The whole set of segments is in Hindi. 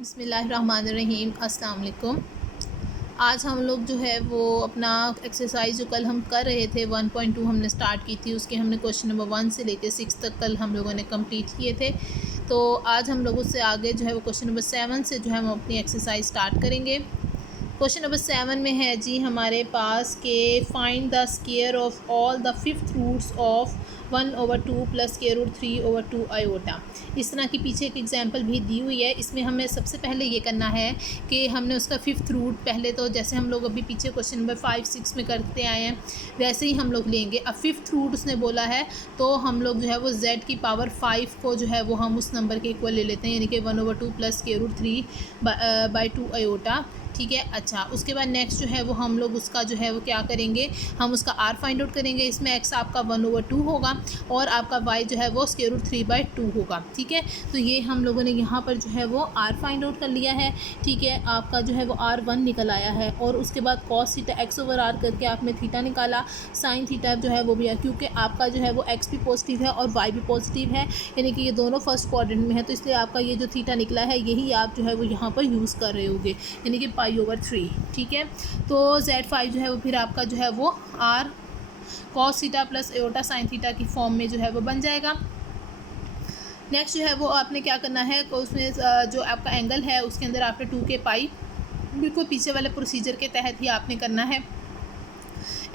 बिस्मिल्लाहिर्रहमानिर्रहीम अस्सलाम वालेकुम। आज हम लोग जो है वो अपना एक्सरसाइज जो कल हम कर रहे थे 1.2 हमने स्टार्ट की थी, उसके हमने क्वेश्चन नंबर 1 से लेकर 6 तक कल हम लोगों ने कंप्लीट किए थे। तो आज हम लोग उससे आगे जो है वो क्वेश्चन नंबर 7 से जो है हम अपनी एक्सरसाइज स्टार्ट करेंगे। क्वेश्चन नंबर 7 में है जी हमारे पास के find the square of all the fifth roots of 1/2 plus square root 3/2 iota. इस तरह की पीछे एक एग्जांपल भी दी हुई है। इसमें हमें सबसे पहले ये करना है कि हमने उसका फिफ्थ रूट पहले तो जैसे हम लोग अभी पीछे क्वेश्चन नंबर 5, 6 में करते आए हैं वैसे ही हम लोग लेंगे। अब फिफ्थ रूट उसने बोला है तो हम लोग जो है वो z की पावर 5 को जो है वो हम उस नंबर के इक्वल ले लेते हैं, यानी कि 1/2 प्लस स्क्वायर रूट 3/2 आयोटा। ठीक है। अच्छा, उसके बाद नेक्स्ट जो है वो हम लोग उसका जो है वो क्या करेंगे, हम उसका r फाइंड आउट करेंगे। इसमें x आपका 1/2 होगा और आपका y जो है वो स्क्वायर रूट 3/2 होगा। ठीक है, तो ये हम लोगों ने यहाँ पर जो है वो r फाइंड आउट कर लिया है। ठीक है, आपका जो है वो r1 निकल आया है और उसके बाद cos थीटा x/r करके आपने थीटा निकाला, साइन थीटा जो है वो भी है, क्योंकि आपका जो है वो x भी पॉजिटिव है और y भी पॉजिटिव है, यानी कि ये दोनों फर्स्ट क्वाड्रेंट में है, तो इसलिए आपका ये जो थीटा निकला है यही आप जो है वो यहाँ पर यूज़ कर रहे होगे, यानी कि π/3। ठीक है, तो z5 जो है वो फिर आपका जो है वो r cos theta plus aorta sine theta की फॉर्म में जो है वो बन जाएगा। नेक्स्ट जो है वो आपने क्या करना है, उसमें जो आपका एंगल है उसके अंदर आपने 2k पाई बिल्कुल पीछे वाले प्रोसीजर के तहत ही आपने करना है,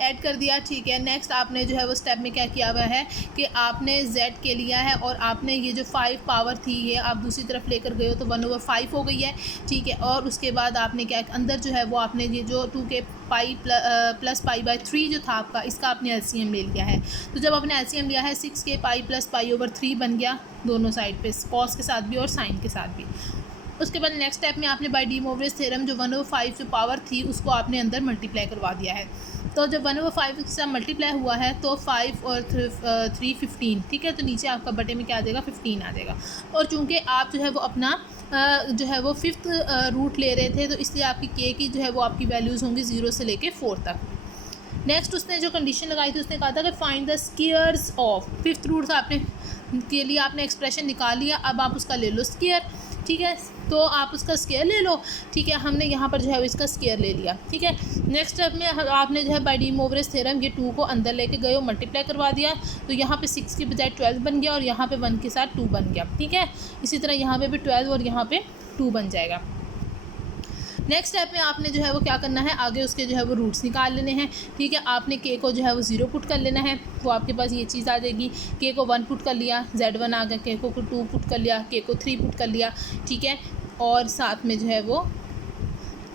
ऐड कर दिया। ठीक है, नेक्स्ट आपने जो है वो स्टेप में क्या किया हुआ है कि आपने z के लिया है और आपने ये जो 5 पावर थी ये आप दूसरी तरफ लेकर गए हो तो 1/5 हो गई है। ठीक है, और उसके बाद आपने क्या अंदर जो है वो आपने ये जो 2k पाई प्लस π/3 जो था आपका, इसका आपने एलसीएम ले लिया है। तो जब आपने एलसीएम लिया है 6k पाई प्लस π/3 बन गया दोनों साइड पे, कॉस के साथ भी और साइन के साथ भी। उसके बाद नेक्स्ट स्टेप में आपने बाय डी मोवरेज थ्योरम जो 1/5 जो पावर थी उसको आपने अंदर मल्टीप्लाई करवा दिया है। तो जब 1/5 के साथ मल्टीप्लाई हुआ है तो 5 और 3 15। ठीक है, तो नीचे आपका बटे में क्या आ जाएगा, 15 आ जाएगा। और चूंकि आप जो है वो अपना जो है वो फिफ्थ रूट ले रहे थे तो इसलिए आपकी के की जो है वो आपकी वैल्यूज़ होंगी 0 से लेके 4 तक। नेक्स्ट उसने जो कंडीशन लगाई थी उसने कहा था कि find the squares of fifth root आपने के लिए आपने एक्सप्रेशन निकाल लिया, अब आप उसका ले लो स्क्वायर। ठीक है, तो आप उसका स्क्वायर ले लो। ठीक है, हमने यहाँ पर जो है इसका स्क्वायर ले लिया। ठीक है, नेक्स्ट स्टेप में आपने जो है बाय डी मोवरेज थ्योरम ये 2 को अंदर लेके गए और मल्टीप्लाई करवा दिया, तो यहाँ पे 6 की बजाय 12 बन गया और यहाँ पे 1 के साथ 2 बन गया। ठीक है, इसी तरह यहाँ पे भी 12 और यहाँ पे 2 बन जाएगा। नेक्स्ट स्टेप में आपने जो है वो क्या करना है, आगे उसके जो है वो रूट्स निकाल लेने हैं। ठीक है, आपने के को जो है वो 0 पुट कर लेना है, वो आपके पास ये चीज़ आ जाएगी। के को 1 पुट कर लिया, z1 आ गया, के को 2 पुट कर लिया, के को 3 पुट कर लिया। ठीक है, और साथ में जो है वो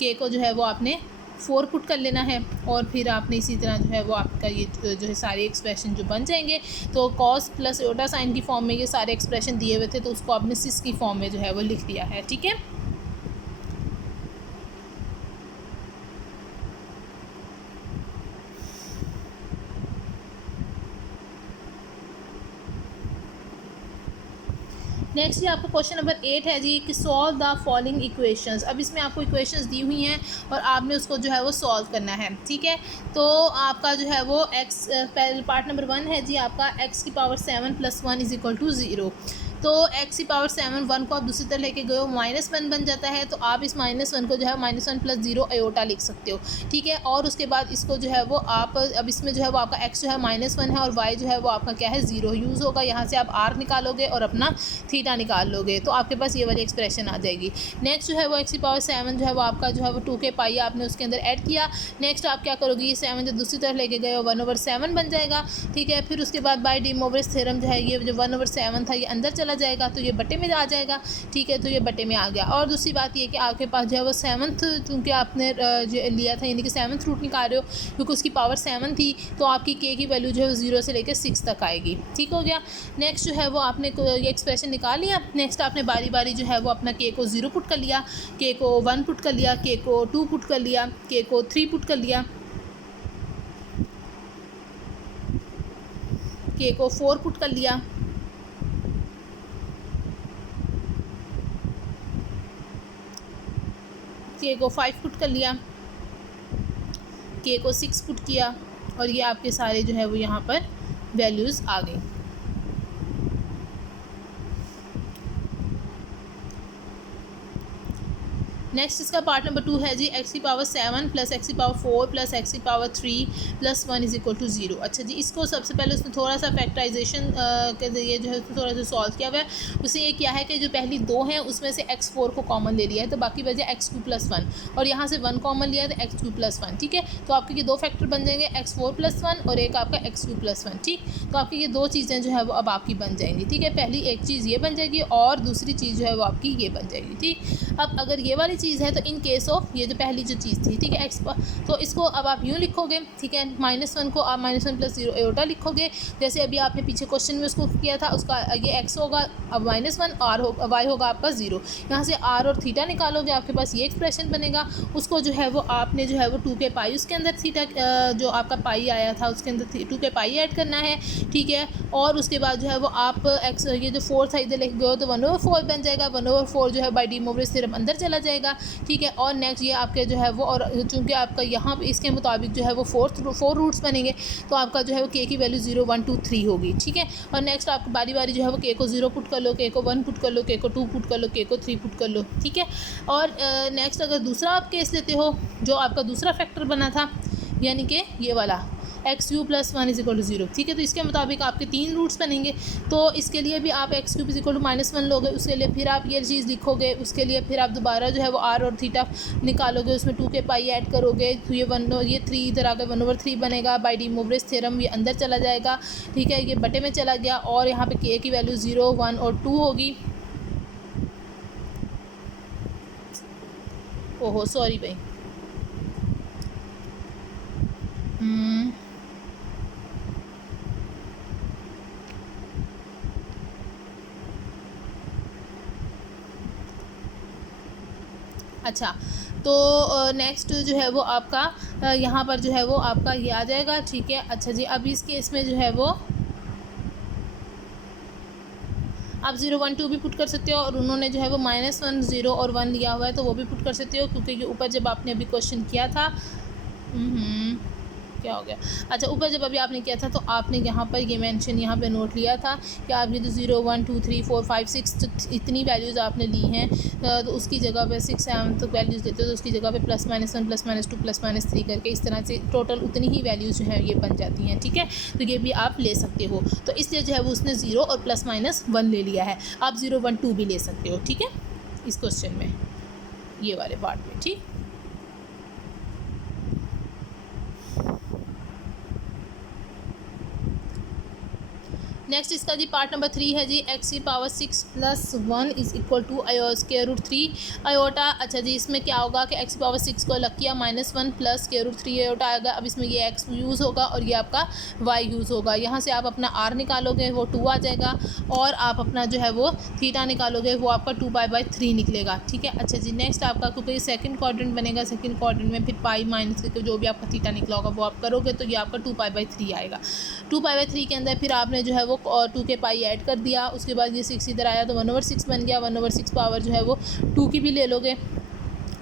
के को जो है वो आपने 4 पुट कर लेना है और फिर आपने इसी तरह जो है वो आपका ये जो है सारे एक्सप्रेशन जो बन जाएंगे। तो कॉस प्लस एयोटा साइन की फॉर्म में ये सारे एक्सप्रेशन दिए हुए थे तो उसको आपने सिस की फॉर्म में जो है वो लिख दिया है। ठीक है, नेक्स्ट ये आपका क्वेश्चन नंबर 8 है जी कि सॉल्व द फॉलोइंग इक्वेशंस। अब इसमें आपको इक्वेशंस दी हुई हैं और आपने उसको जो है वो सॉल्व करना है। ठीक है, तो आपका जो है वो x पार्ट नंबर 1 है जी आपका x की पावर 7 + 1 = 0। तो x की पावर 7 1 को आप दूसरी तरफ लेके गए हो -1 बन जाता है, तो आप इस -1 को जो है -1 + 0 आयोटा लिख सकते हो। ठीक है, और उसके बाद इसको जो है वो आप अब इसमें जो है वो आपका x जो है -1 है और y जो है वो आपका क्या है 0 यूज़ होगा। यहाँ से आप r निकालोगे और अपना थीटा निकाल लोगे तो आपके पास ये वाली एक्सप्रेशन आ जाएगी। नेक्स्ट जो है वो x की पावर 7 जो है वो आपका जो है वो 2k पाई आपने उसके अंदर ऐड किया। नेक्स्ट आप क्या करोगे, ये 7 जो दूसरी तरफ लेके गए हो 1/7 बन जाएगा। ठीक है, फिर उसके बाद बाय डी मोवरेज थ्योरम जो है ये जो 1/7 था ये अंदर चला जाएगा तो ये बटे में आ जाएगा। ठीक है, तो ये बटे में आ गया। और दूसरी बात ये कि आपके पास जो है वो 7th चूँकि आपने जो लिया था यानी कि 7th रूट निकाल रहे हो क्योंकि उसकी पावर 7 थी तो आपकी के की वैल्यू जो है 0 से लेकर 6 तक आएगी। ठीक हो गया। नेक्स्ट जो है वो आपने ये एक्सप्रेशन निकाल लिया। नेक्स्ट आपने बारी बारी जो है वो अपना के को 0 पुट कर लिया, के को 1 पुट कर लिया, के को 2 पुट कर लिया, के को 3 पुट कर लिया, के को 4 पुट कर लिया, के को 5 पुट कर लिया, के को 6 पुट किया और ये आपके सारे जो है वो यहाँ पर वैल्यूज़ आ गई। नेक्स्ट इसका पार्ट नंबर 2 है जी एक्स की पावर 7 प्लस एक्स की पावर 4 प्लस एक्स की power 3 plus 1 is equal to 0। अच्छा जी, इसको सबसे पहले उसने थोड़ा सा फैक्टराइजेशन के जरिए जो है उसको थोड़ा सा सॉल्व किया हुआ है। उसने ये किया है कि जो पहली दो हैं उसमें से x4 को कॉमन ले लिया है, तो बाकी बचे x2 प्लस 1, और यहाँ से 1 कॉमन लिया है तो x2 प्लस 1। ठीक है, तो आपके ये दो फैक्टर बन जाएंगे x4 प्लस 1 और एक आपका x2 प्लस 1। ठीक, तो आपकी ये दो चीज़ें जो है वो अब आपकी बन जाएंगी। ठीक है, पहली एक चीज़ ये बन जाएगी और दूसरी चीज़ जो है वो आपकी ये बन जाएगी। ठीक, अब अगर ये वाली चीज़ है तो इन केस ऑफ ये जो पहली जो चीज़ थी, ठीक है, एक्स, तो इसको अब आप यूँ लिखोगे। ठीक है, -1 को आप -1 प्लस 0 एयोटा लिखोगे, जैसे अभी आपने पीछे क्वेश्चन में उसको किया था। उसका ये एक्स होगा अब -1, आर हो, वाई होगा आपका 0। यहाँ से आर और थीटा निकालोगे, आपके पास ये एक्सप्रेशन बनेगा। उसको जो है वो आपने जो है वो 2 के पाई उसके अंदर थीटा जो आपका पाई आया था उसके अंदर 2 के पाई ऐड करना है। ठीक है, और उसके बाद जो है वो आप एक्स ये जो 4 था इधर लिख गए हो तो 1/4 बन जाएगा। 1/4 जो है बाई डी मोवरेज थ्योरम अंदर चला जाएगा। ठीक है, और नेक्स्ट ये आपके जो है वो, और चूँकि आपका यहाँ पे इसके मुताबिक जो है वो 4 रूट्स बनेंगे, तो आपका जो है वो के की वैल्यू 0 1 2 3 होगी। ठीक है, और नेक्स्ट आप बारी बारी जो है वो के को 0 पुट कर लो, के को 1 पुट कर लो, के को 2 पुट कर लो, के को 3 पुट कर लो। ठीक है, और नेक्स्ट अगर दूसरा आप केस लेते हो जो आपका दूसरा फैक्टर बना था, यानी कि ये वाला X cube plus 1 is equal to 0। ठीक है, तो इसके मुताबिक आपके 3 रूट्स बनेंगे। तो इसके लिए भी आप X cube is equal to -1 लोगे, उसके लिए फिर आप ये चीज़ लिखोगे। उसके लिए फिर आप दोबारा जो है वो आर और थीटा निकालोगे, उसमें 2 के पाई ऐड करोगे, तो ये 3 इधर आकर 1/3 बनेगा। बाई डी मोवरेज थ्योरम ये अंदर चला जाएगा। ठीक है, ये बटे में चला गया, और यहाँ पे के की वैल्यू 0 1 और 2 होगी। ओहो सॉरी भाई, अच्छा, तो नेक्स्ट जो है वो आपका यहाँ पर जो है वो आपका ये आ जाएगा। ठीक है, अच्छा जी, अब इस केस में जो है वो आप 0 1 2 भी पुट कर सकते हो, और उन्होंने जो है वो -1 0 और 1 लिया हुआ है तो वो भी पुट कर सकते हो, क्योंकि ये ऊपर जब आपने अभी क्वेश्चन किया था क्या हो गया, अच्छा, ऊपर जब अभी आपने किया था तो आपने यहाँ पर ये मेंशन यहाँ पे नोट लिया था कि आपने तो 0 1 2 3 4 5 6 इतनी वैल्यूज़ आपने ली हैं, तो उसकी जगह पे 6 7 तक वैल्यूज़ देते हो, तो उसकी जगह पे +-1 +-2 +-3 करके इस तरह से टोटल उतनी ही वैल्यूज़ जो है ये बन जाती हैं। ठीक है, तो ये भी आप ले सकते हो। तो इसलिए जो है वो उसने 0 और +-1 ले लिया है। आप 0 1 2 भी ले सकते हो। ठीक है, इस क्वेश्चन में ये वाले पार्ट में। ठीक, नेक्स्ट इसका जी पार्ट नंबर 3 है जी एक्स की power 6 plus 1 is equal to √3 iota. अच्छा जी, इसमें क्या होगा कि एक्स की पावर 6 को अलग किया, -1 प्लस √3 आयोटा आएगा। अब इसमें ये एक्स यूज़ होगा और ये आपका वाई यूज़ होगा। यहाँ से आप अपना आर निकालोगे वो 2 आ जाएगा, और आप अपना जो है वो थीटा निकालोगे वो आपका 2π/3 निकलेगा। ठीक है, अच्छा जी, नेक्स्ट आपका क्योंकि ये सेकंड क्वाड्रेंट बनेगा, सेकंड क्वाड्रेंट में फिर पाई माइनस करके जो भी आपका थीटा निकला होगा वो आप करोगे तो ये आपका 2π/3 आएगा। 2π/3 के अंदर फिर आपने जो है वो 2 के पाई ऐड कर दिया, उसके बाद ये 6 इधर आया तो 1/6 बन गया। 1/6 पावर जो है वो 2 की भी ले लोगे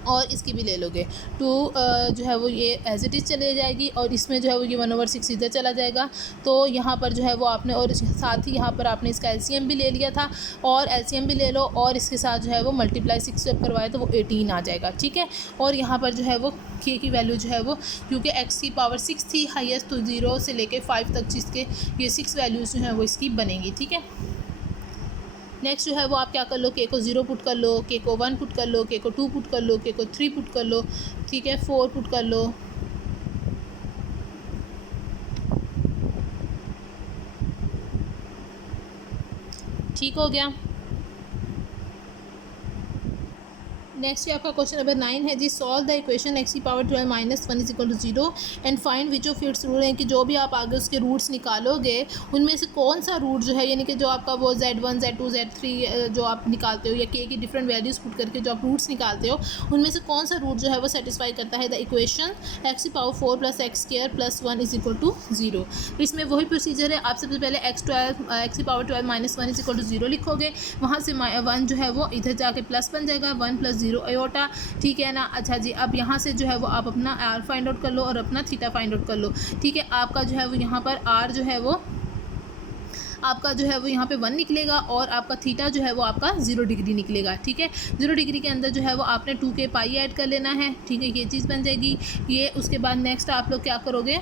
और इसकी भी ले लोगे। 2 जो है वो ये एज इट इज़ चले जाएगी, और इसमें जो है वो ये 1/6 इधर चला जाएगा। तो यहाँ पर जो है वो आपने, और साथ ही यहाँ पर आपने इसका एलसीएम भी ले लिया था, और एलसीएम भी ले लो, और इसके साथ जो है वो मल्टीप्लाई 6 जब करवाए तो वो 18 आ जाएगा। ठीक है, और यहाँ पर जो है वो के की वैल्यू जो है वो, क्योंकि एक्स की पावर 6 थी हाईएस्ट, तो 0 से लेके 5 तक जिसके ये 6 वैल्यूज़ जो हैं वो इसकी बनेंगी। ठीक है, नेक्स्ट जो है वो आप क्या कर लो, के को 0 पुट कर लो, के को 1 पुट कर लो, के को 2 पुट कर लो, के को 3 पुट कर लो। ठीक है, 4 पुट कर लो। ठीक हो गया। नेक्स्ट आपका क्वेश्चन नंबर 9 है जी, सॉल्व द इक्वेशन एक्स की power 12 -1 is equal to 0 and find which of its root है कि जो भी आप आगे उसके रूट्स निकालोगे उनमें से कौन सा रूट जो है, यानी कि जो आपका वो Z1 Z2 Z3 जो आप निकालते हो, या के की डिफरेंट वैल्यूज़ पुट करके जो आप रूट्स निकालते हो उनमें से कौन सा रूट जो है वो सेटिस्फाई करता है द इक्वेशन एक्स की power 4 + x² + 1 is equal to 0। तो इसमें वही प्रोसीजर है, आप सबसे पहले एक्स की पावर 12 -1 इज इक्वल टू 0 लिखोगे, वहाँ से 1 जो है वो इधर जाके प्लस बन जाएगा, 1 + 0 आयोटा। ठीक है ना, अच्छा जी, अब यहाँ से जो है वो आप अपना आर फाइंड आउट कर लो और अपना थीटा फाइंड आउट कर लो। ठीक है, आपका जो है वो यहाँ पर आर जो है वो आपका जो है वो यहाँ पे 1 निकलेगा और आपका थीटा जो है वो आपका 0 डिग्री निकलेगा। ठीक है, 0 डिग्री के अंदर जो है वो आपने 2k पाई ऐड कर लेना है। ठीक है, ये चीज़ बन जाएगी ये। उसके बाद नेक्स्ट आप लोग क्या करोगे,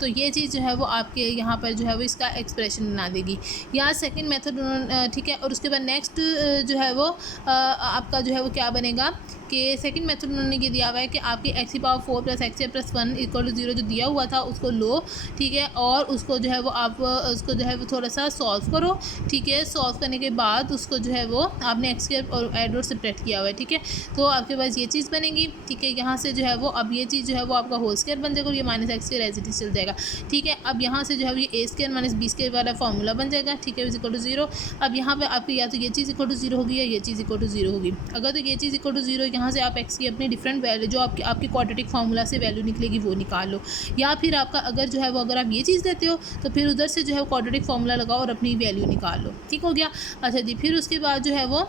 तो ये चीज़ जो है वो आपके यहाँ पर जो है वो इसका एक्सप्रेशन बना देगी। या सेकंड मेथड, ठीक है। और उसके बाद नेक्स्ट जो है वो आपका जो है वो क्या बनेगा कि सेकंड मेथड उन्होंने ये दिया हुआ है कि आपकी x power 4 plus x plus 1 equal to 0 जो दिया हुआ था उसको लो। ठीक है, और उसको जो है वो आप उसको जो है वो थोड़ा सा सॉल्व करो। ठीक है, सॉल्व करने के बाद उसको जो है वो आपने एक्स स्क्वायर और एड और सब्ट्रैक्ट किया हुआ है। ठीक है, तो आपके पास ये चीज़ बनेगी। ठीक है, यहाँ से जो है वो अब ये चीज़ जो है वो आपका होल स्क्वायर बन जाएगा और ये minus x square as it is चल जाएगा। ठीक है, अब यहाँ से जो है ये ए स्क्वायर माइनस बी स्क्वायर वाला फॉर्मूला बन जाएगा। ठीक है, इक्वल टू 0। अब यहाँ पे आपकी या तो ये चीज़ इक्वल टू 0 होगी या ये चीज़ इक्वल टू 0 होगी। अगर तो ये चीज़ इक्वल टू 0, यहाँ से आप एक्स की अपनी डिफरेंट वैल्यू जो आपकी क्वाड्रेटिक फार्मूला से वैल्यू निकलेगी वो निकाल लो। या फिर आपका अगर जो है वो अगर आप ये चीज़ लेते हो तो फिर उधर से जो है क्वाड्रेटिक फार्मूला लगाओ और अपनी वैल्यू निकाल लो। ठीक हो गया। अच्छा जी, फिर उसके बाद जो है वो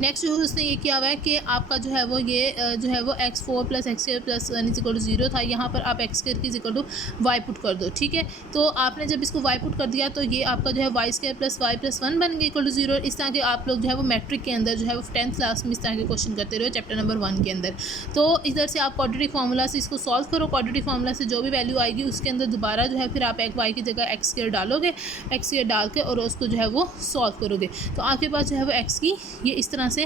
नेक्स्ट जो उसने ये किया हुआ है कि आपका जो है वो ये जो है वो x4 plus x square plus 1 equal to 0 था। यहाँ पर आप एक्स स्क्वायर की इक्वल टू वाई पुट कर दो। ठीक है, तो आपने जब इसको वाई पुट कर दिया तो ये आपका जो है y square plus y plus 1 बन गया इक्वल टू 0। इस तरह के आप लोग जो है वो मैट्रिक के अंदर जो है वो 10th क्लास में इस तरह के क्वेश्चन करते रहो चैप्टर नंबर 1 के अंदर। तो इधर से आप क्वाड्रेटिक फार्मूला से इसको सॉल्व करो। क्वाड्रेटिक फार्मूला से जो भी वैल्यू आएगी उसके अंदर दोबारा जो है फिर आप एक वाई की जगह एक्स स्क्वायर डालोगे, एक्स स्क्वायर डाल के और उसको जो है वो सॉल्व करोगे तो आपके पास जो है वो एक्स की ये इस तरह से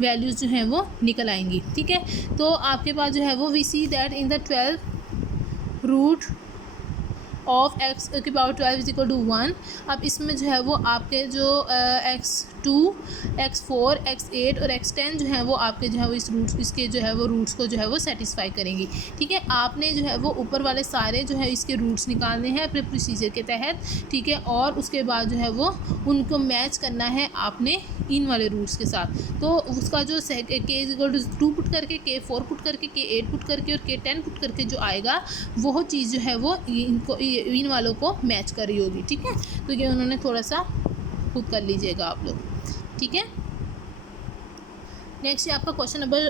वैल्यूज़ जो हैं वो निकल आएंगी। ठीक है, तो आपके पास जो है वो we see that in the 12 root of x की पावर 12 इज इक्वल टू 1। अब इसमें जो है वो आपके जो x2, x4, x8 और x10 जो है वो आपके जो है वो इसके जो है वो रूट्स को जो है वो सेटिस्फाई करेंगी। ठीक है, आपने जो है वो ऊपर वाले सारे जो है इसके रूट्स निकालने हैं अपने प्रोसीजर के तहत। ठीक है, और उसके बाद जो है वो उनको मैच करना है आपने इन वाले रूट्स के साथ। तो उसका जो k इक्वल टू 2 पुट करके, k4 पुट करके, k8 पुट करके और k10 पुट करके जो आएगा वो चीज़ जो है वो इनको इन वालों को मैच कर रही होगी। ठीक है, तो ये उन्होंने थोड़ा सा खुद कर लीजिएगा आप लोग। ठीक है, नेक्स्ट आपका क्वेश्चन नंबर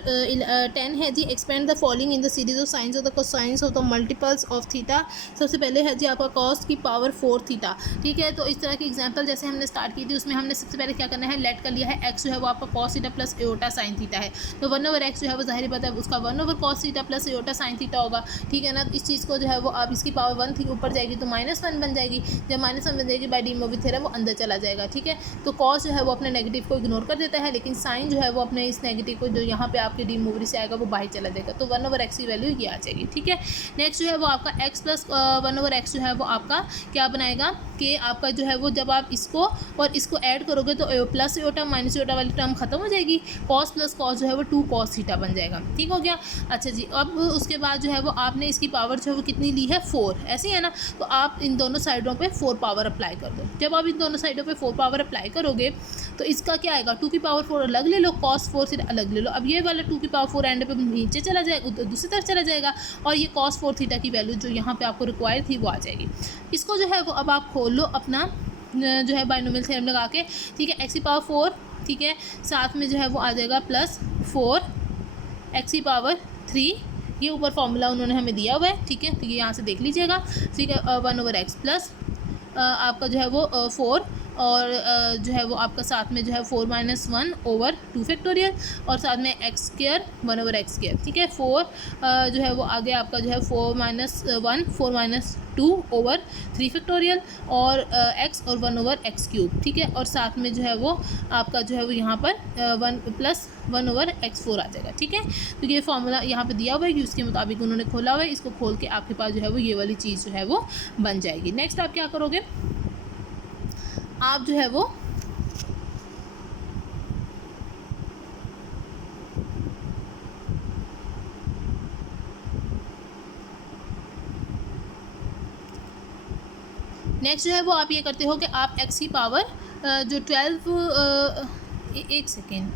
10 है जी। Expand the following in the series of sines of the cosines of the multiples of theta. सबसे पहले है जी आपका कॉस की पावर 4 थीटा। ठीक है, तो इस तरह की एग्जांपल जैसे हमने स्टार्ट की थी उसमें हमने सबसे पहले क्या करना है, लेट कर लिया है एक्स जो है वो आपका cos theta plus aorta sine theta है। तो 1/x जो है वो जाहिर बात है उसका 1/cos theta plus aorta sine theta होगा। ठीक है ना, इस चीज़ को जो है वो आप इसकी पावर 1 थी ऊपर जाएगी तो -1 बन जाएगी। जब -1 बन जाएगी बाय डी मोवी थ्योरम वो अंदर चला जाएगा। ठीक है, तो कॉस जो है वो अपने नेगेटिव को इग्नोर कर देता है, लेकिन साइन जो है वो अपने इस नेगेटिव को जो यहाँ पे आपके डी मूवरी से आएगा वो बाहर चला जाएगा। तो 1/x की वैल्यू ये आ जाएगी। ठीक है, नेक्स्ट जो है वो आपका x प्लस 1/x जो है वो आपका क्या बनाएगा कि आपका जो है वो जब आप इसको और इसको ऐड करोगे तो प्लस एओटा माइनस एओटा वाली टर्म खत्म हो जाएगी। कॉस प्लस कॉस जो है वो 2 cos थीटा बन जाएगा। ठीक हो गया। अच्छा जी, अब उसके बाद जो है वो आपने इसकी पावर जो है वो कितनी ली है 4, ऐसी है ना, तो आप इन दोनों साइडों पे 4 पावर अप्लाई कर दो। जब आप इन दोनों साइडों पे 4 पावर अप्लाई करोगे तो इसका क्या आएगा, 2 की पावर 4 अलग ले लो, cos 4 से अलग ले लो। अब ये वाला 2 की पावर 4 एंड पे नीचे चला जाएगा, दूसरी तरफ चला जाएगा और ये cos 4 थीटा की वैल्यू जो यहाँ पे आपको रिक्वायर थी वो आ जाएगी। इसको जो है वो अब आप खोल लो अपना जो है बाइनोमियल थ्योरम लगा के। ठीक है, x की पावर 4, ठीक है, साथ में जो है वो आ जाएगा प्लस 4 x की पावर 3। ये ऊपर फॉर्मूला उन्होंने हमें दिया हुआ है। ठीक है, तो ये यहाँ से देख लीजिएगा। ठीक है, 1/x प्लस आपका जो है वो 4 और जो है वो आपका साथ में जो है 4 - 1/2 फैक्टोरियल और साथ में x स्क्वायर 1/x स्क्वायर। ठीक है, 4 जो है वो आगे आपका जो है 4 - 1 4 - 2/3 फैक्टोरियल और x और 1/x क्यूब। ठीक है, और साथ में जो है वो आपका जो है वो यहाँ पर 1 प्लस 1/x4 आ जाएगा। ठीक है, तो ये फार्मूला यहाँ पे दिया हुआ है कि उसके मुताबिक उन्होंने खोला हुआ है। इसको खोल के आपके पास जो है वो ये वाली चीज़ जो है वो बन जाएगी। नेक्स्ट आप क्या करोगे, आप जो है वो नेक्स्ट जो है वो आप ये करते हो कि आप x की पावर जो 12 एक सेकेंड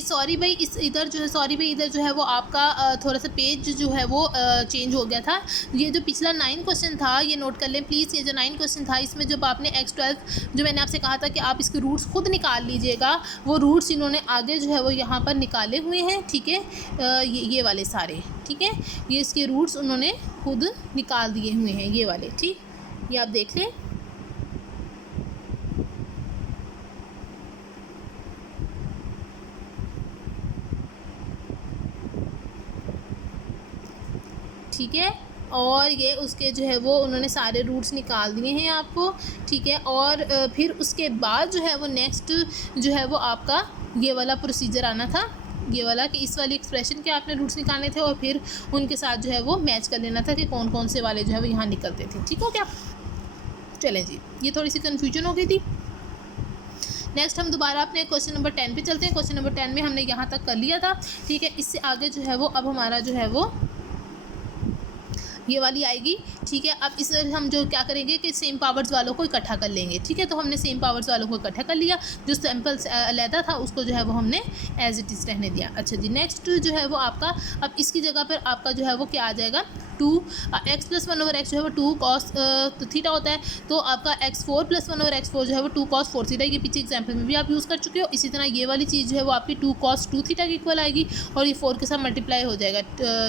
सॉरी भाई, इस इधर जो है, सॉरी भाई इधर जो है वो आपका थोड़ा सा पेज जो है वो चेंज हो गया था। ये जो पिछला 9 क्वेश्चन था ये नोट कर लें प्लीज़। ये जो 9 क्वेश्चन था इसमें जब आपने x12 जो मैंने आपसे कहा था कि आप इसके रूट्स खुद निकाल लीजिएगा, वो रूट्स इन्होंने आगे जो है वो यहाँ पर निकाले हुए हैं, ठीक है। ये वाले सारे, ठीक है, ये इसके रूट्स उन्होंने खुद निकाल दिए हुए हैं, ये वाले, ठीक। ये आप देख लें। ठीक है, और ये उसके जो है वो उन्होंने सारे रूट्स निकाल दिए हैं आपको, ठीक है। और फिर उसके बाद जो है वो नेक्स्ट जो है वो आपका ये वाला प्रोसीजर आना था, ये वाला कि इस वाली एक्सप्रेशन के आपने रूट्स निकालने थे और फिर उनके साथ जो है वो मैच कर लेना था कि कौन कौन से वाले जो है वो यहाँ निकलते थे, ठीक हो क्या। चलें जी, ये थोड़ी सी कन्फ्यूजन हो गई थी। नेक्स्ट हम दोबारा अपने क्वेश्चन नंबर 10 पे चलते हैं। क्वेश्चन नंबर 10 में हमने यहाँ तक कर लिया था, ठीक है। इससे आगे जो है वो अब हमारा जो है वो ये वाली आएगी, ठीक है। अब इस हम जो क्या करेंगे कि सेम पावर्स वालों को इकट्ठा कर लेंगे, ठीक है। तो हमने सेम पावर्स वालों को इकट्ठा कर लिया, जो सैम्पल अलहदा था उसको जो है वो हमने एज इट इज़ रहने दिया। अच्छा जी, नेक्स्ट जो है वो आपका अब इसकी जगह पर आपका जो है वो क्या आ जाएगा, 2x + 1/x जो है वो 2 cos थीटा होता है। तो आपका x4 + 1/x4 जो है वो 2 cos 4 थीटा, ये पीछे एग्जाम्पल में भी आप यूज़ कर चुके हो। इसी तरह ये वाली चीज़ जो है वो आपकी 2 cos 2 थीटा की इक्वल आएगी और ये 4 के साथ मल्टीप्लाई हो जाएगा,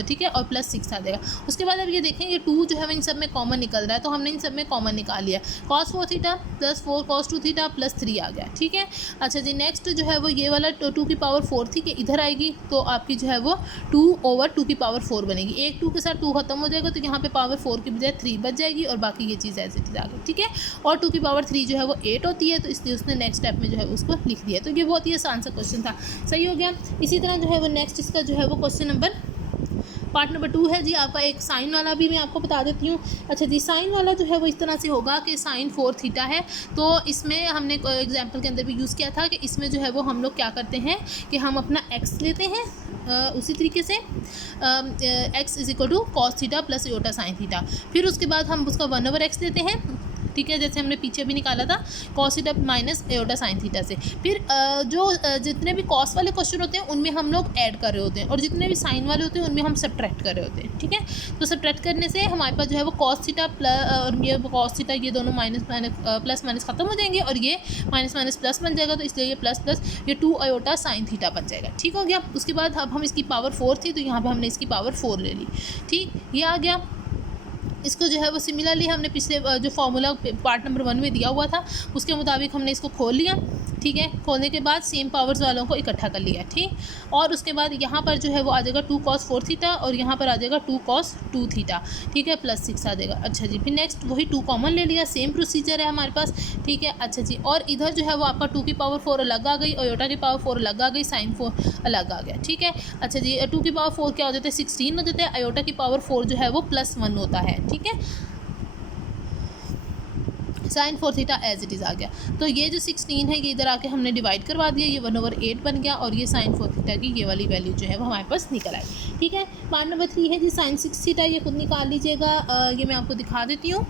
ठीक है, और +6 आ जाएगा। उसके बाद अब ये देखें ये 2 जो है वो इन सब में कॉमन निकल रहा है, तो हमने इन सब में कॉमन निकाल लिया। cos 4 थीटा + 4 cos 2 थीटा +3 आ गया, ठीक है। अच्छा जी, नेक्स्ट जो है वो ये वाला 2 की पावर 4 थी कि इधर आएगी, तो आपकी जो है वो 2/2 की पावर 4 बनेगी। एक 2 के साथ 2 खत्म हो जाएगा, तो यहाँ पे पावर 4 की बजाय 3 बच जाएगी और बाकी ये चीज़ ऐसे आ गई, ठीक है। और 2 की पावर 3 जो है वो 8 होती है, तो इसलिए उसने नेक्स्ट स्टेप में जो है उसको लिख दिया। तो ये बहुत ही आसान सा क्वेश्चन था, सही हो गया। इसी तरह जो है वो नेक्स्ट इसका जो है वो क्वेश्चन नंबर पार्ट नंबर 2 है जी आपका, एक साइन वाला भी मैं आपको बता देती हूँ। अच्छा जी, साइन वाला जो है वो इस तरह से होगा कि साइन 4 थीटा है, तो इसमें हमने एग्जाम्पल के अंदर भी यूज़ किया था कि इसमें जो है वो हम लोग क्या करते हैं कि हम अपना x लेते हैं, उसी तरीके से x = cos theta + iota sine theta. फिर उसके बाद हम उसका 1/x लेते हैं, ठीक है, जैसे हमने पीछे भी निकाला था cos theta - iota sine theta से। फिर जितने भी कॉस वाले क्वेश्चन होते हैं उनमें हम लोग ऐड कर रहे होते हैं और जितने भी साइन वाले होते हैं उनमें हम सब्ट्रैक्ट कर रहे होते हैं, ठीक है। तो सब्ट्रैक्ट करने से हमारे पास जो है वो cos थीटा और ये cos थीटा, ये दोनों प्लस माइनस ख़त्म हो जाएंगे और ये माइनस माइनस प्लस बन जाएगा, तो इसलिए ये प्लस प्लस ये 2 आयोटा साइन थीटा बन जाएगा, ठीक हो गया। उसके बाद अब हम इसकी पावर 4 थी, तो यहाँ पर हमने इसकी पावर 4 ले ली, ठीक, ये आ गया। इसको जो है वो सिमिलरली हमने पिछले जो फार्मूला पार्ट नंबर 1 में दिया हुआ था उसके मुताबिक हमने इसको खोल लिया, ठीक है। खोलने के बाद सेम पावर्स वालों को इकट्ठा कर लिया, ठीक। और उसके बाद यहाँ पर जो है वो आ जाएगा 2 cos 4 थीटा और यहाँ पर आ जाएगा 2 cos 2 थीटा, ठीक है, +6 आ जाएगा। अच्छा जी, फिर नेक्स्ट वही 2 कॉमन ले लिया, सेम प्रोसीजर है हमारे पास, ठीक है। अच्छा जी, और इधर जो है वो आपका 2 की पावर 4 अलग आ गई, आयोटा की पावर 4 अलग आ गई, साइन 4 अलग आ गया, ठीक है। अच्छा जी, 2 की पावर 4 क्या हो जाता है, 16 हो जाता है, आयोटा की पावर 4 जो है वो +1 होता है, ठीक है। Sine 4 theta as it is आ गया। तो ये जो 16 है ये इधर आके हमने डिवाइड करवा दिया, ये 1/8 बन गया और ये साइन 4 थीटा की ये वाली वैल्यू जो है वो हमारे पास निकल आई, ठीक है। पार्ट नंबर 3 है जी साइन 6 थीटा, ये खुद निकाल लीजिएगा, ये मैं आपको दिखा देती हूँ।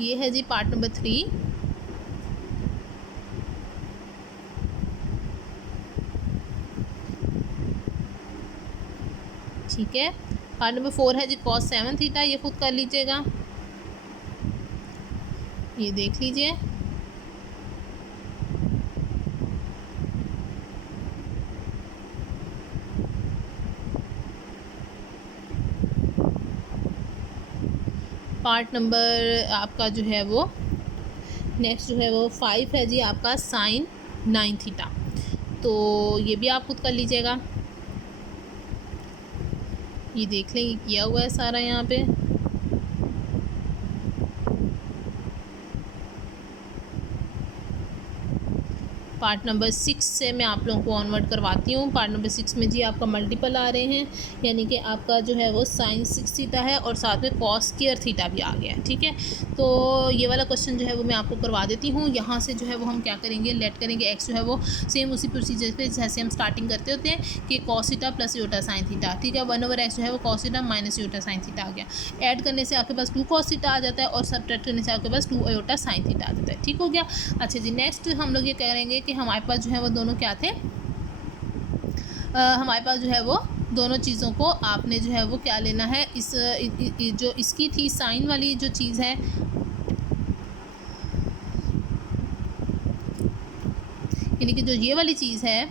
ये है जी पार्ट नंबर 3, ठीक है। पार्ट नंबर 4 है जी cos 7 थीटा, ये खुद कर लीजिएगा, ये देख लीजिए। पार्ट नंबर आपका जो है वो नेक्स्ट जो है वो 5 है जी आपका साइन 9 थीटा, तो ये भी आप खुद कर लीजिएगा, ये देख लें, ये किया हुआ है सारा यहाँ पे। पार्ट नंबर 6 से मैं आप लोगों को ऑनवर्ड करवाती हूँ। पार्ट नंबर 6 में जी आपका मल्टीपल आ रहे हैं, यानी कि आपका जो है वो साइन 6 थीटा है और साथ में कॉस स्क्वायर थीटा भी आ गया है। ठीक है, तो ये वाला क्वेश्चन जो है वो मैं आपको करवा देती हूँ। यहाँ से जो है वो हम क्या करेंगे, लेट करेंगे एक्स जो है वो सेम उसी प्रोसीजर पे जैसे हम स्टार्टिंग करते होते हैं कि cos theta plus iota sine theta. ठीक है, 1/x जो है वो cos theta minus iota sine theta आ गया। ऐड करने से आपके पास 2 कॉस थीटा आ जाता है और सबट्रैक्ट करने से आपके पास 2 योटा साइन थीटा आ जाता है। ठीक हो गया। अच्छा जी, नेक्स्ट हम लोग ये करेंगे कि हमारे पास जो है वो दोनों क्या थे, हमारे पास जो है वो दोनों चीज़ों को आपने जो है वो क्या लेना है, जो इसकी थी साइन वाली जो चीज़ है, यानी कि जो ये वाली चीज़ है,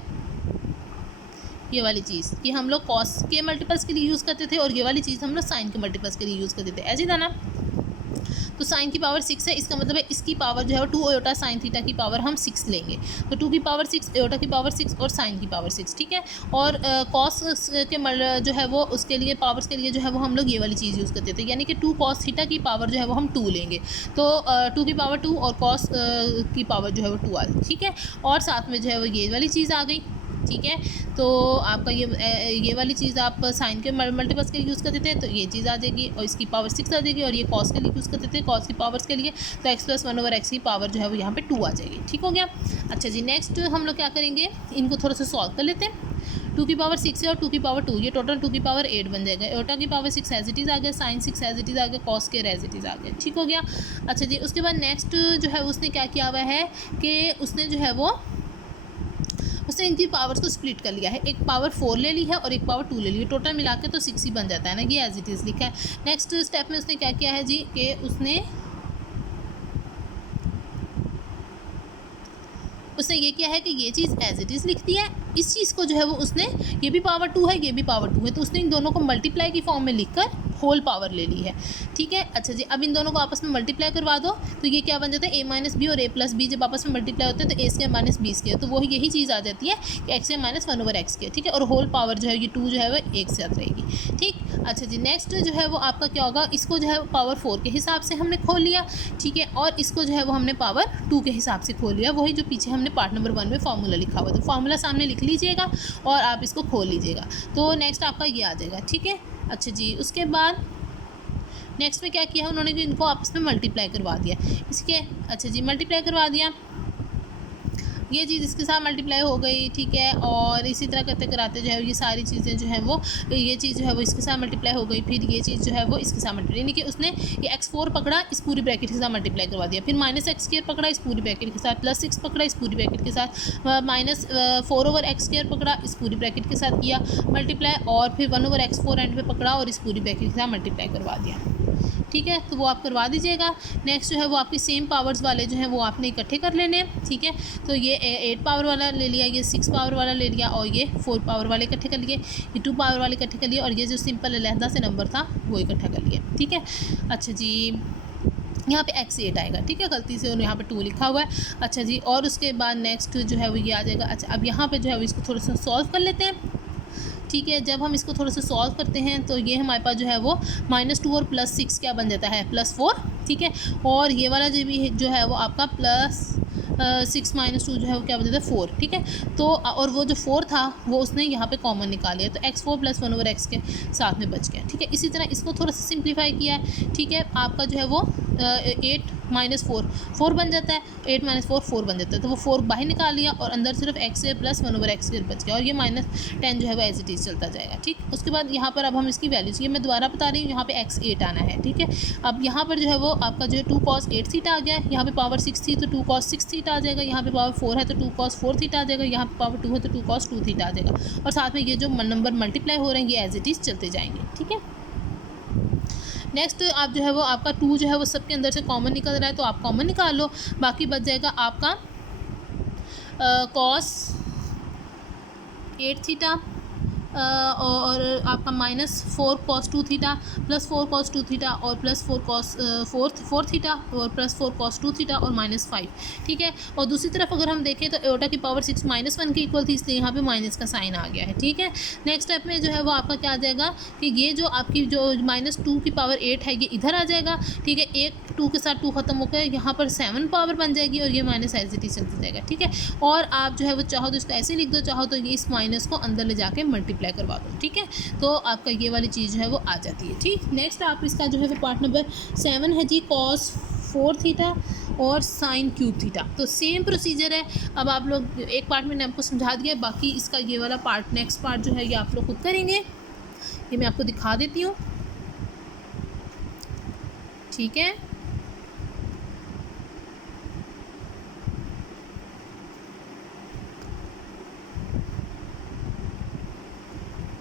ये वाली चीज़ कि हम लोग कॉस के मल्टीपल्स के लिए यूज़ करते थे और ये वाली चीज़ हम लोग साइन के मल्टीपल्स के लिए यूज़ करते थे, ऐसे था ना। तो साइन की पावर 6 है, इसका मतलब है इसकी पावर जो है वो 2 योटा साइन थीटा की पावर हम 6 लेंगे। तो 2 की पावर 6, योटा की पावर 6 और साइन की पावर 6। ठीक है, और कॉस के जो है वो उसके लिए पावर्स के लिए जो है वो हम लोग ये वाली चीज़ यूज़ करते थे, यानी कि 2 कॉस थीटा की पावर जो है वो हम 2 लेंगे। तो 2 की पावर 2 और कॉस की पावर जो है वो 2 आ गई। ठीक है, और साथ में जो है वो ये वाली चीज़ आ गई। ठीक है, तो आपका ये वाली चीज़ आप साइन के मल्टीपल्स के लिए यूज़ करते थे, तो ये चीज़ आ जाएगी और इसकी पावर 6 आ जाएगी, और ये कॉस के लिए यूज़ करते थे कॉस की पावर्स के लिए, तो x + 1/x की पावर जो है वो यहाँ पे 2 आ जाएगी। ठीक हो गया। अच्छा जी, नेक्स्ट हम लोग क्या करेंगे, इनको थोड़ा सा सॉल्व कर लेते हैं। 2 की पावर 6 है और 2 की पावर 2, ये टोटल 2 की पावर 8 बन जाएगा। योटा की पावर 6 एज इट इज़ आ गया, साइन 6 एज इट इज़ आ गया, कॉस के एज इट इज़ आ गया। ठीक हो गया। अच्छा जी, उसके बाद नेक्स्ट जो है उसने क्या किया हुआ है कि उसने जो है वो उसने इनकी पावर्स को स्प्लिट कर लिया है, एक पावर 4 ले ली है और एक पावर 2 ले ली है, टोटल मिला के तो 6 ही बन जाता है ना, ये एज इट इज़ लिखा है। नेक्स्ट स्टेप में उसने क्या किया है जी कि उसने ये किया है कि ये चीज़ एज इट इज़ लिख दी है, इस चीज़ को जो है वो उसने, ये भी पावर 2 है ये भी पावर 2 है, तो उसने इन दोनों को मल्टीप्लाई की फॉर्म में लिखकर होल पावर ले ली है। ठीक है, अच्छा जी, अब इन दोनों को आपस में मल्टीप्लाई करवा दो तो ये क्या बन जाता है, a - b और a+b जब आपस में मल्टीप्लाई होते हैं तो a² - b², तो वही यही चीज़ आ जाती है कि x² - 1/x²। ठीक है, और होल पावर जो है ये 2 जो है वो एक साथ रहेगी। ठीक, अच्छा जी, नेक्स्ट जो है वो आपका क्या होगा, इसको जो है पावर 4 के हिसाब से हमने खोल लिया। ठीक है, और इसको जो है वो हमने पावर 2 के हिसाब से खोल लिया, वही जो पीछे हमने पार्ट नंबर 1 में फार्मूला लिखा हुआ, तो फार्मूला सामने लिख लीजिएगा और आप इसको खोल लीजिएगा, तो नेक्स्ट आपका ये आ जाएगा। ठीक है, अच्छा जी, उसके बाद नेक्स्ट में क्या किया है उन्होंने कि इनको आपस में मल्टीप्लाई करवा दिया इसके। अच्छा जी, मल्टीप्लाई करवा दिया, ये चीज़ इसके साथ मल्टीप्लाई हो गई। ठीक है, और इसी तरह करते कराते जो है ये सारी चीज़ें जो है वो, ये चीज़ जो है वो इसके साथ मल्टीप्लाई हो गई, फिर ये चीज़ जो है वो इसके साथ मल्टीप्लाई, यानी कि उसने ये x4 पकड़ा, इस पूरी ब्रैकेट के साथ मल्टीप्लाई करवा दिया, फिर -x² पकड़ा, इस पूरी ब्रैकेट के साथ, +6 पकड़ा, इस पूरी ब्रैकेट के साथ, -4/x² पकड़ा, इस पूरी ब्रैकेट के साथ किया मल्टीप्लाई, और फिर 1/x4 एंड पे पकड़ा और इस पूरी ब्रैकेट के साथ मल्टीप्लाई करवा दिया। ठीक है, तो वो आप करवा दीजिएगा। नेक्स्ट जो है वो आपकी सेम पावर्स वाले जो हैं वो आपने इकट्ठे कर लेने हैं। ठीक है, तो ये 8 पावर वाला ले लिया, ये 6 पावर वाला ले लिया, और ये 4 पावर वाले इकट्ठे कर लिए, ये 2 पावर वाले इकट्ठे कर लिए, और ये जो सिंपल अलहदा से नंबर था वो इकट्ठा कर लिया। ठीक है, अच्छा जी, यहाँ पे x8 आएगा। ठीक है, गलती से उन्होंने यहाँ पे 2 लिखा हुआ है। अच्छा जी, और उसके बाद नेक्स्ट जो है वो ये आ जाएगा। अच्छा, अब यहाँ पे जो है वो इसको थोड़ा सा सॉल्व कर लेते हैं। ठीक है, जब हम इसको थोड़ा सा सॉल्व करते हैं तो ये हमारे पास जो है वो -2 और +6 क्या बन जाता है, +4। ठीक है, और ये वाला जो है वो आपका +6 - 2 जो है वो क्या बन जाता है, 4। ठीक है, तो और वो जो 4 था वो उसने यहाँ पे कॉमन निकाल लिया, तो x4 + 1/x के साथ में बच गया। ठीक है, इसी तरह इसको थोड़ा सा सिंप्लीफाई किया है। ठीक है, आपका जो है वो 8 - 4 बन जाता है, 8 - 4 बन जाता है, तो वो 4 बाहर निकाल लिया और अंदर सिर्फ x + 1/x² बच गया, और ये -10 जो है वो एज इट इज़ चलता जाएगा। ठीक, उसके बाद यहाँ पर अब हम इसकी वैल्यूज़, ये मैं दोबारा बता रही हूँ, यहाँ पे x8 आना है। ठीक है, अब यहाँ पर जो है वो आपका जो है 2 cos 8 थीटा आ गया है, यहाँ पे पावर 6 थी तो 2 cos 6 थीटा आ जाएगा, यहाँ पे पावर 4 है तो 2 cos 4 थीटा आ जाएगा, यहाँ पे पावर 2 है तो 2 cos 2 थीटा आ जाएगा, और साथ में ये जो नंबर मल्टीप्लाई हो रहे हैं ये एज इट इज़ चलते जाएंगे। ठीक है, नेक्स्ट आप जो है वो आपका 2 जो है वो सबके अंदर से कॉमन निकल रहा है, तो आप कॉमन निकाल लो, बाकी बच जाएगा आपका cos 8 थीटा और आपका -4 cos 2 theta plus 4 cos 2 theta और प्लस 4 cos 4 थीटा और प्लस 4 cos 2 थीटा और -5, ठीक है। और दूसरी तरफ अगर हम देखें तो एओटा की पावर 6 -1 के इक्वल थी, इसलिए यहाँ पे माइनस का साइन आ गया है, ठीक है। नेक्स्ट स्टेप में जो है वो आपका क्या आ जाएगा कि ये जो आपकी जो -2 की पावर 8 है ये इधर आ जाएगा, ठीक है। एक 2 के साथ 2 खत्म होकर यहाँ पर 7 पावर बन जाएगी और ये माइनस एज इट इज चलता जाएगा, ठीक है। और आप जो है वो चाहो तो इसको ऐसे लिख दो, चाहो तो ये इस माइनस को अंदर ले जाके मल्टीप्लाई करवा दो, ठीक है। तो आपका ये वाली चीज़ जो है वो आ जाती है, ठीक। नेक्स्ट आप इसका जो है वो पार्ट नंबर 7 है जी, cos 4 थीटा और साइन क्यूब थीटा। तो सेम प्रोसीजर है। अब आप लोग एक पार्ट मैंने आपको समझा दिया, बाकी इसका ये वाला पार्ट नेक्स्ट पार्ट जो है ये आप लोग खुद करेंगे। ये मैं आपको दिखा देती हूँ, ठीक है।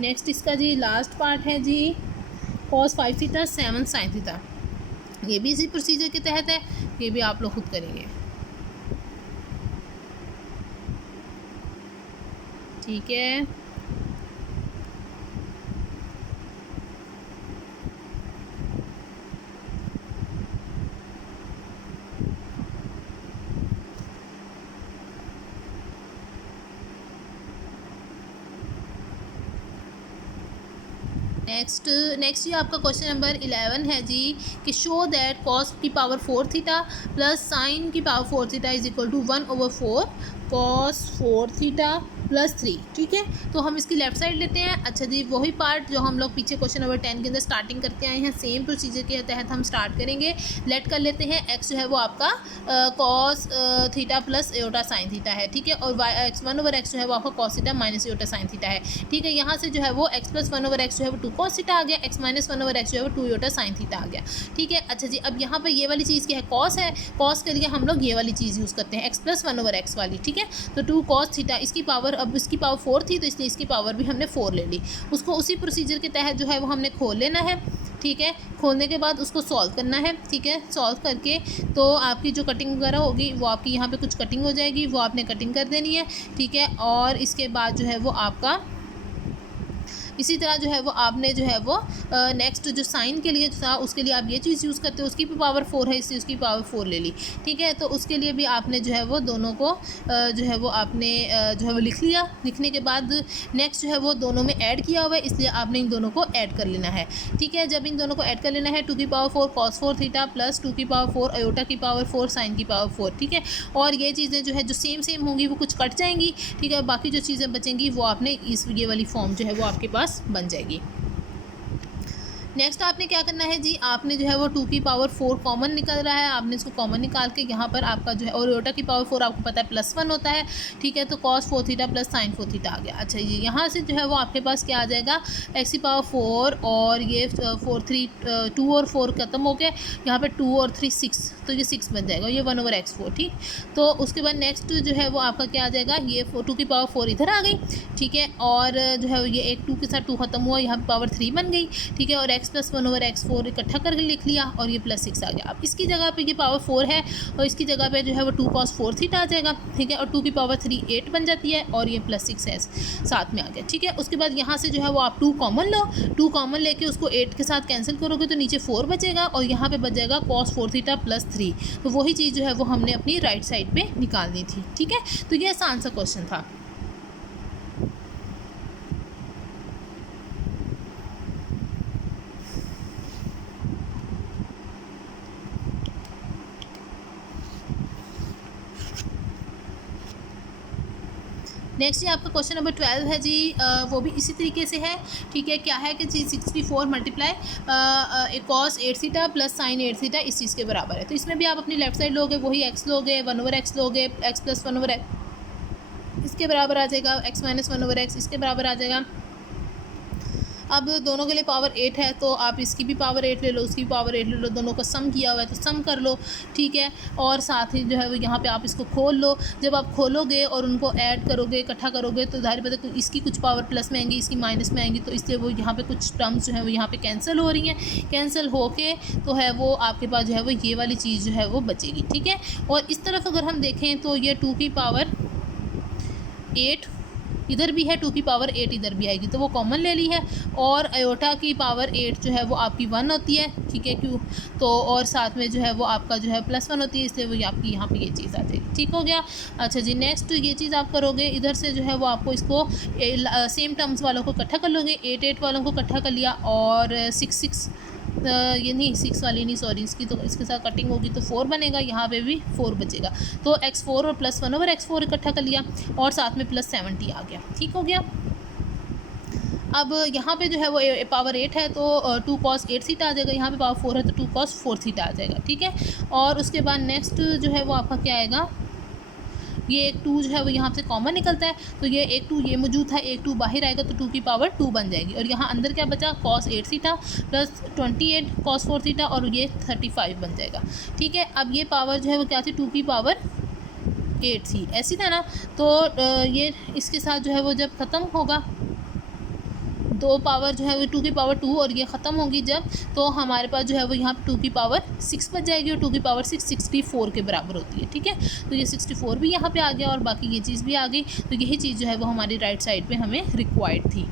नेक्स्ट इसका जी लास्ट पार्ट है जी, cos 5 थीटा 7 साइन थीटा। ये भी इसी प्रोसीजर के तहत है, ये भी आप लोग खुद करेंगे, ठीक है। नेक्स्ट ये आपका क्वेश्चन नंबर 11 है जी, कि शो दैट cos की पावर 4 थीटा प्लस साइन की power 4 theta is equal to 1/4 cos 4 theta plus 3, ठीक है। तो हम इसकी लेफ्ट साइड लेते हैं। अच्छा जी, वही पार्ट जो हम लोग पीछे क्वेश्चन नंबर 10 के अंदर स्टार्टिंग करके आए हैं, सेम प्रोसीजर के तहत हम स्टार्ट करेंगे। लेट कर लेते हैं, x जो है वो आपका cos theta plus aorta sine theta है, ठीक है। और x 1/x जो है वो आपका cos theta minus aorta sine theta है, ठीक है। यहाँ से जो है वो x + 1/x जो है वो 2 cos थीटा आ गया, x - 1/x जो है वो 2 एओटा साइन थीटा आ गया, ठीक है। अच्छा जी, अब यहाँ पर ये वाली चीज़ क्या है, cos है, cos के लिए हम लोग ये वाली चीज़ यूज़ करते हैं, x + 1/x वाली, ठीक है। तो 2 cos थीटा, इसकी पावर, अब इसकी पावर 4 थी तो इसलिए इसकी पावर भी हमने 4 ले ली। उसको उसी प्रोसीजर के तहत जो है वो हमने खोल लेना है, ठीक है। खोलने के बाद उसको सॉल्व करना है, ठीक है। सॉल्व करके तो आपकी जो कटिंग वगैरह होगी वो आपकी यहाँ पे कुछ कटिंग हो जाएगी, वो आपने कटिंग कर देनी है, ठीक है। और इसके बाद जो है वो आपका इसी तरह जो है वो आपने जो है वो नेक्स्ट जो साइन के लिए था उसके लिए आप ये चीज़ यूज़ करते हो, उसकी भी पावर 4 है, इसलिए उसकी पावर 4 ले ली, ठीक है। तो उसके लिए भी आपने जो है वो दोनों को जो है वो आपने जो है वो लिख लिया। लिखने के बाद नेक्स्ट जो है वो दोनों में ऐड किया हुआ है, इसलिए आपने इन दोनों को ऐड कर लेना है, ठीक है। जब इन दोनों को ऐड कर लेना है, 2 की पावर 4 cos 4 थीटा प्लस 2 की पावर 4 एओटा की पावर 4 साइन की पावर 4, ठीक है। और ये चीज़ें जो है जो सेम होंगी वो कुछ कट जाएंगी, ठीक है। बाकी जो चीज़ें बचेंगी वो आपने ये वाली फॉर्म जो है वो आपके पास बन जाएगी। नेक्स्ट आपने क्या करना है जी, आपने जो है वो 2 की पावर 4 कॉमन निकल रहा है, आपने इसको कॉमन निकाल के यहाँ पर आपका जो है, और एओटा की पावर 4 आपको पता है +1 होता है, ठीक है। तो cos 4 theta plus sine 4 theta आ गया। अच्छा जी, यहाँ से जो है वो आपके पास क्या आ जाएगा, x की पावर 4 और ये 4 3 2 और 4 खत्म हो गए, यहाँ पे 2 और 3 6, तो ये 6 बन जाएगा, ये 1/x4, ठीक। तो उसके बाद नेक्स्ट जो है वो आपका क्या आ जाएगा, ये 2 की पावर 4 इधर आ गई, ठीक है। और जो है ये एक 2 के साथ 2 खत्म हुआ, यहाँ पर पावर 3 बन गई, ठीक है। और x + 1/x4 इकट्ठा करके लिख लिया और ये +6 आ गया। अब इसकी जगह पे ये पावर 4 है और इसकी जगह पे जो है वो 2 cos 4 थीटा आ जाएगा, ठीक है। और 2 की पावर 3 8 बन जाती है और ये +6 है साथ में आ गया, ठीक है। उसके बाद यहाँ से जो है वो आप 2 कॉमन लो, 2 कॉमन लेके उसको 8 के साथ कैंसिल करोगे तो नीचे 4 बचेगा और यहाँ पे बच जाएगा cos 4 थीटा प्लस 3। तो वही चीज़ जो है वो हमने अपनी राइट साइड पे निकालनी थी, ठीक है। तो ये आसान सा क्वेश्चन था। नेक्स्ट ये आपका क्वेश्चन नंबर 12 है जी, वो भी इसी तरीके से है, ठीक है। क्या है कि जी 64 multiply cos 8 theta plus sign 8 theta इस चीज़ के बराबर है। तो इसमें भी आप अपनी लेफ्ट साइड लोगे, वही x लोगे, 1/x लोगे, x + 1/x इसके बराबर आ जाएगा, x - 1/x इसके बराबर आ जाएगा। अब दोनों के लिए पावर 8 है तो आप इसकी भी पावर 8 ले लो, उसकी भी पावर 8 ले लो, दोनों का सम किया हुआ है तो सम कर लो, ठीक है। और साथ ही जो है वो यहाँ पे आप इसको खोल लो। जब आप खोलोगे और उनको ऐड करोगे, इकट्ठा करोगे, तो जाहिर बात है इसकी कुछ पावर प्लस में आएंगी, इसकी माइनस में आएंगी, तो इसलिए वो यहाँ पे कुछ टर्म्स जो है वो यहाँ पे कैंसिल हो रही हैं। कैंसिल होके तो है वो आपके पास जो है वो ये वाली चीज़ जो है वो बचेगी, ठीक है। और इस तरफ अगर हम देखें तो ये 2 की पावर 8 इधर भी है 2 की पावर 8 इधर भी आएगी, तो वो कॉमन ले ली है। और आयोटा की पावर 8 जो है वो आपकी 1 होती है, ठीक है, क्यों तो और साथ में जो है वो आपका जो है +1 होती है, इसलिए वो आपकी यहाँ पे ये चीज़ आ जाएगी। ठीक हो गया। अच्छा जी, नेक्स्ट ये चीज़ आप करोगे, इधर से जो है वो आपको इसको सेम टर्म्स वालों को इकट्ठा कर लोगे, 8 वालों को इकट्ठा कर लिया, और 6 ये नहीं 6 वाली नहीं, सॉरी, इसकी तो इसके साथ कटिंग होगी तो 4 बनेगा, यहाँ पे भी 4 बचेगा। तो x4 और +1/x4 इकट्ठा कर लिया, और साथ में +70 आ गया। ठीक हो गया। अब यहाँ पे जो है वो पावर 8 है तो 2 cos 8 थीटा आ जाएगा, यहाँ पे पावर 4 है तो 2 cos 4 थीटा आ जाएगा। ठीक है। और उसके बाद नेक्स्ट जो है वो आपका क्या आएगा, ये एक 2 जो है वो यहाँ से कॉमन निकलता है, तो ये एक 2 ये मौजूद था, एक 2 बाहर आएगा तो 2 की पावर 2 बन जाएगी। और यहाँ अंदर क्या बचा, cos 8 theta plus 28 cos 4 theta, और ये 35 बन जाएगा। ठीक है। अब ये पावर जो है वो क्या थी, 2 की पावर 8 थी, ऐसी था ना। तो ये इसके साथ जो है वो जब ख़त्म होगा, 2 पावर जो है वो 2 की पावर 2 और ये ख़त्म होगी जब, तो हमारे पास जो है वो यहाँ पे 2 की पावर 6 बच जाएगी, और 2 की पावर 6 64 के बराबर होती है। ठीक है। तो ये 64 भी यहाँ पे आ गया, और बाकी ये चीज़ भी आ गई। तो यही चीज़ जो है वो हमारी राइट साइड पे हमें रिक्वायर्ड थी।